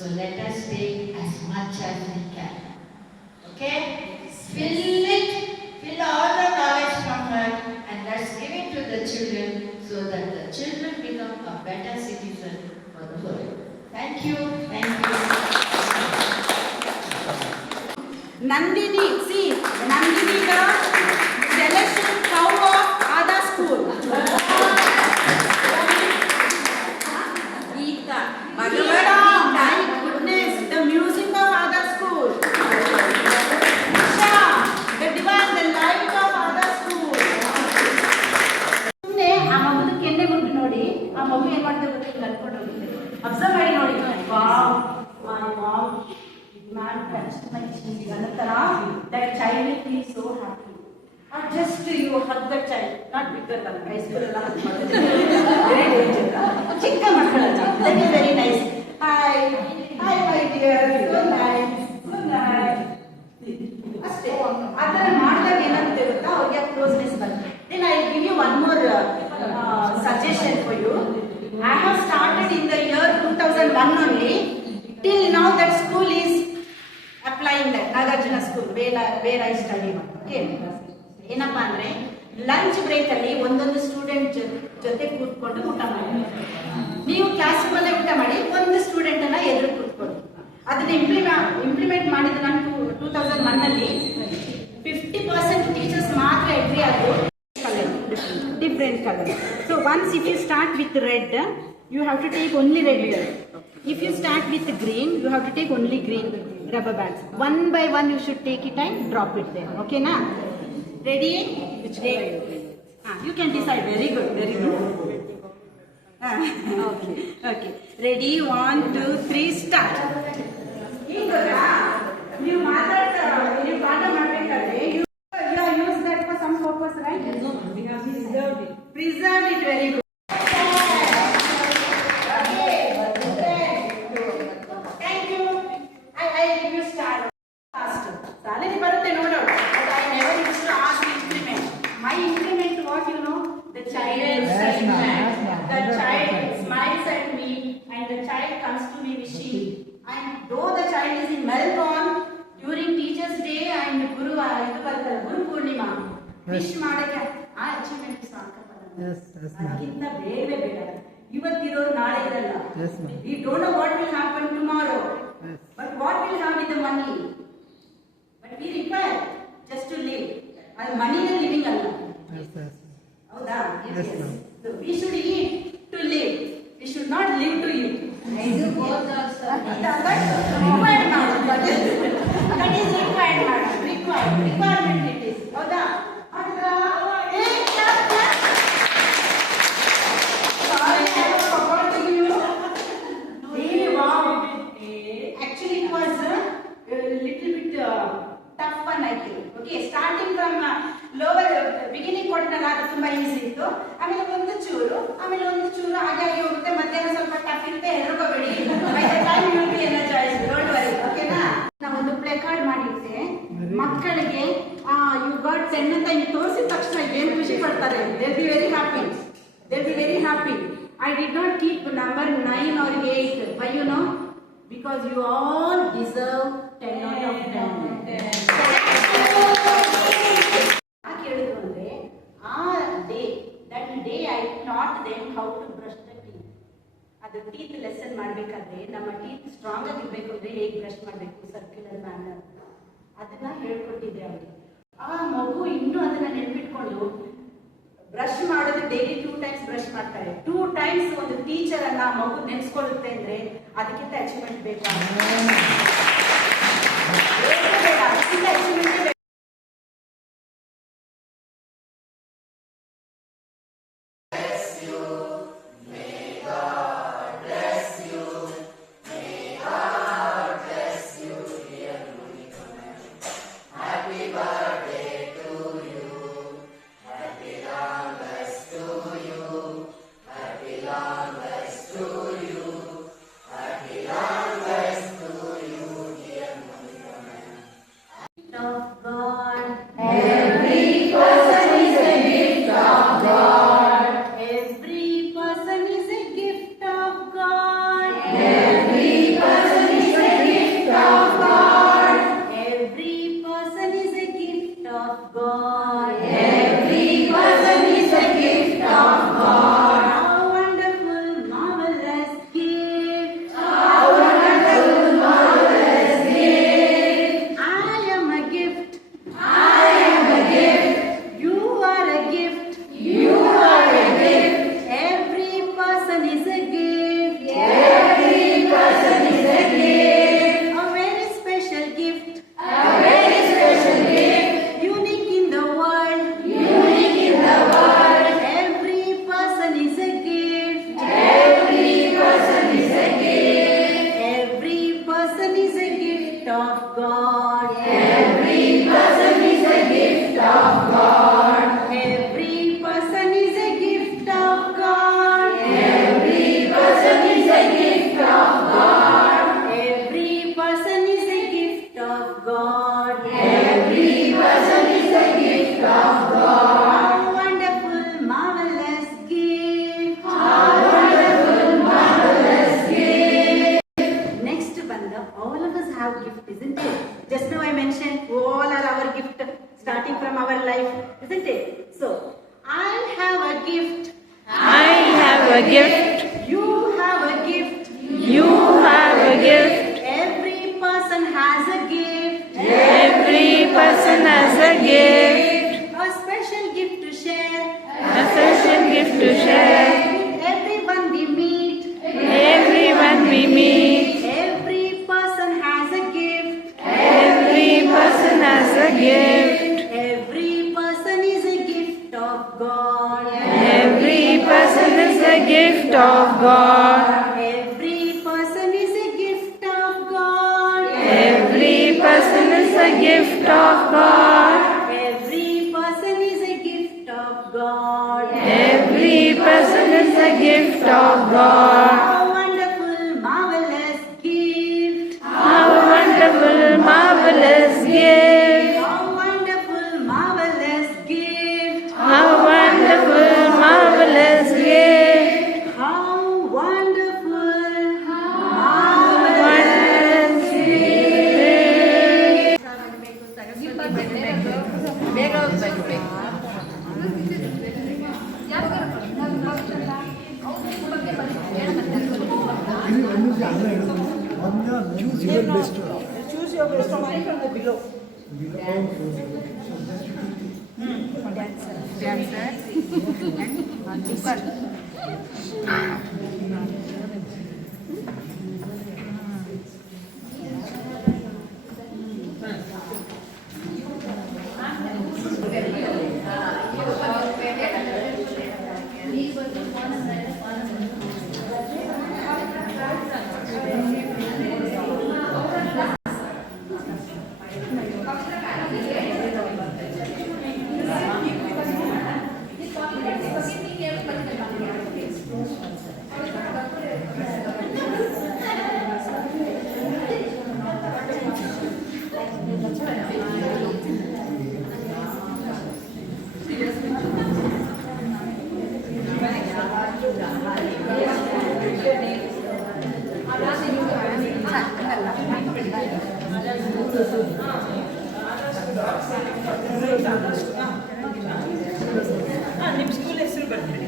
So let us take as much as we can. Okay? Fill all the knowledge from her, and let's give it to the children so that the children become a better citizen for the world. Thank you. Thank you. Nandini, see, Nandini the celestial cow of Ada school. My goodness, the music of Ada school. The divine, the light of Ada school. ಆ ಮಗುನ ಕೆನ್ನೆ ಮುಟ್ಟು ನೋಡಿ, ಆ ಮಗು ಏನ್ ಮಾಡ್ತಾರೆ ಗೊತ್ತಿಲ್ಲ, ಕಲ್ತ್ಕೊಂಡು ಹೋಗುತ್ತೆ. ಅಬ್ಸರ್ವ್ ಮಾಡಿ ನೋಡಿ, wow, my mom, man touched my cheek. Anantara, that child will feel so happy. And just you hug the child, not bigger than high school alla hug madutare. Very dangerous. Chikka makkala, that is very nice. Hi, hi my dear, good night, good night. ಅಷ್ಟೇ ಆ ಥರ ಮಾಡಿದಾಗ ಏನಾಗುತ್ತೆ ಗೊತ್ತಾ, ಅವ್ರಿಗೆ closeness ಬರುತ್ತೆ. Then I give you one more suggestion for you. I have started in the year 2001 only. Till now that school is applying that Nagarjuna school where I study. Okay. ಏನಪ್ಪಾ ಅಂದ್ರೆ ಲಂಚ್ ಬ್ರೇಕ್ ಅಲ್ಲಿ ಒಂದೊಂದು student ಜೊತೆ ಕೂತ್ಕೊಂಡು ಊಟ ಮಾಡಿ. ನೀವು class ರೂಮಲ್ಲೇ ಊಟ ಮಾಡಿ, ಒಂದು ಸ್ಟೂಡೆಂಟ್ ಅನ್ನ ಎದುರು ಕೂತ್ಕೊಂಡು ಅದನ್ನ ಇಂಪ್ಲಿಮೆಂಟ್ ಮಾಡಿದ ನಾನು 2001 ಅಲ್ಲಿ 50% ಟೀಚರ್ಸ್ ಮಾತ್ರ ಎಂಟ್ರಿ ಆದ್ರು. Different color. So once if you start with red, you have to take only red here. If you start with green, you have to take only green rubber bands. One by one you should take it and drop it there. Okay na? Ready? Which day? You can decide. Very good. Very good. Okay. Okay. Ready? 1, 2, 3, start. You ಪಾಠ ಮಾಡಬೇಕಾದ್ರೆ you use that for some purpose, right? No, because preserved it very good. Thank you. I give you start fast. Salary barutte no doubt, but I never used to ask increment. My increment, what you know, the child smiles at me and the child comes to me wishing. And though the child is in Melbourne during Teachers Day and Guru Purnima, wish ಮಾಡಕ್ಕೆ ಆ achievement ಸಾಕಪ್ಪ. ಅದಕ್ಕಿಂತ ಬೇರೆ ಬೇಡ. ಇವತ್ತಿರೋರು ನಾಳೆ ಇರಲ್ಲ. We don't know what will happen tomorrow, but what will have with the money. But we require just to live. ಅದು ಮನಿನೇ living ಅಲ್ಲ. ಹೌದಾ? So we should eat to live. We should not live to eat. That is required, madam. Requirement it is. ಹೌದಾ? Actually, it was a little bit tough one, I think. Okay, starting from lower beginning ಕೊಟ್ಟನಲ್ಲ, ಅದು ತುಂಬಾ easy ಇತ್ತು. ಆಮೇಲೆ ಒಂದು ಚೂರು ಹಾಗೆ ಹೋಗುತ್ತೆ. ಮಧ್ಯಾಹ್ನ ಸ್ವಲ್ಪ ಟಫ್ ಇರುತ್ತೆ, ಹೆದರ್ಕೋಬೇಡಿ. By the time you will be energized, don't worry. ಓಕೆನಾ? ನಾವೊಂದು ಪ್ಲೇ ಕಾರ್ಡ್ ಮಾಡಿದ್ದೆ ಮಕ್ಕಳಿಗೆ. ಯು ಗಾಟ್ 10 ಅಂತ ನೀವು ತೋರಿಸಿದ ತಕ್ಷಣ ಏನು ಖುಷಿ ಪಡ್ತಾರೆ. they'll be very happy. I did not keep number 9 or 8. Why you know? Because you all deserve 10 out of 10. ಹೇಳಿದ್ರು ಅಂದ್ರೆ that day I taught them how to brush the teeth. ಅದು ಟೀತ್ ಲೆಸನ್ ಮಾಡಬೇಕಾದ್ರೆ ನಮ್ಮ teeth strong ಆಗಿರ್ಬೇಕು ಅಂದ್ರೆ ಹೇಗೆ brush ಮಾಡಬೇಕು, circular manner, ಅದನ್ನ ಹೇಳ್ಕೊಟ್ಟಿದ್ದೆ ಅವರಿಗೆ. ಆ ಮಗು ಇನ್ನೂ ಅದನ್ನ ನೆನ್ಪಿಟ್ಕೊಂಡು ಬ್ರಷ್ ಮಾಡೋದು ಡೈಲಿ 2 times ಬ್ರಷ್ ಮಾಡ್ತಾರೆ. 2 times ಒಂದು ಟೀಚರ್ ಅನ್ನ ಮಗು ನೆನ್ಸ್ಕೊಳ್ಳುತ್ತೆ ಅಂದ್ರೆ ಅದಕ್ಕಿಂತ ಅಚೀವ್ಮೆಂಟ್ ಬೇಕಾ? ಅದಕ್ಕಿಂತ achievement. a gift. You have a gift. You have a gift. Every person has a gift. Every person has a gift. A special gift to share. A special gift to share. With everyone we meet. Everyone we meet. Every person has a gift. Every person has a gift. Every person is a gift of God. Every person is a gift of God. Every person is a gift of God. Every person is a gift of God. Every person is a gift of God. Every person is a gift of God. How wonderful, marvelous gift. How wonderful, marvelous gift. How wonderful, marvelous gift. How wonderful, marvelous gift. How wonderful, Marvelous gift. ಬೇಗ ಹೋಗ್ಬೇಕು Choose your best. Choose your best one from the below. ನಿಮ್ಮ school ಹೆಸರು ಬರ್ತೀರಿ.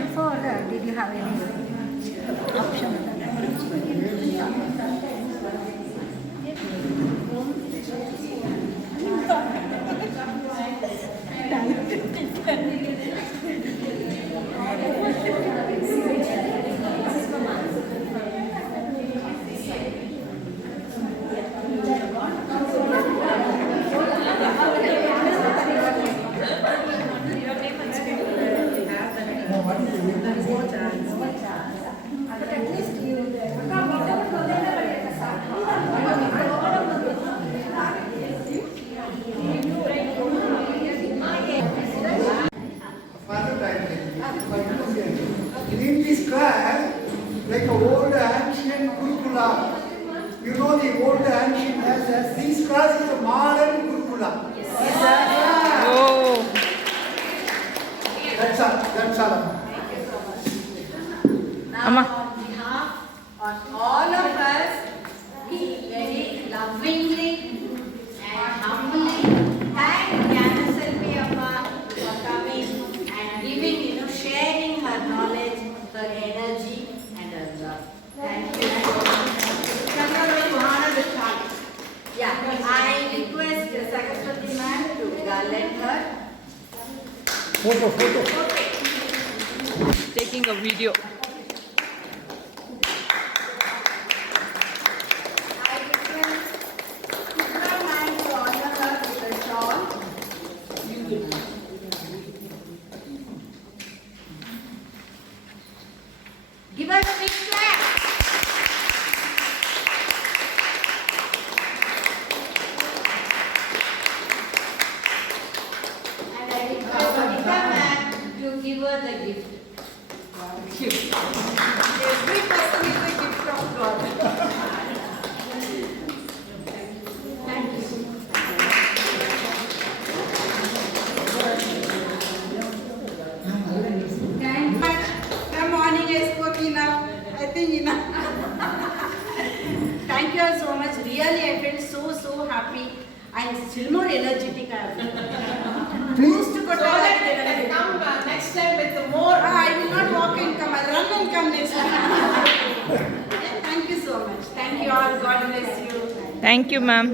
Before, did you have any option? In this class, like a old ancient Gurukula. You know the old ancient as this class is a modern Gurukula. Oh. That's all. Now, Amma. on behalf of all of us, we very lovingly and humbly thank Jnana Selvi Amma for coming and giving, sharing her knowledge, her energy and her love. Thank you so much. Somebody to honor the child. Yeah, I request Saraswati ma'am to garland her. Photo. Taking a video. I request Subra ma'am to honor her with a shawl. Give her a big clap. And I request Anita ma'am to give her the gift. Every person is a gift of God. Thank you. Thank much. The morning I spoke enough. I think enough. Thank you all so much. Really, I felt so happy. I am still more energetic Please. ಬೂಸ್ಟ್ ಕೊಟ್ಟಾಗಿದೆ ನನಗೆ. Come next time with more. I will not walk and come. I'll run and come next time. Thank you so much. Thank you all. God bless you. Thank you, ma'am.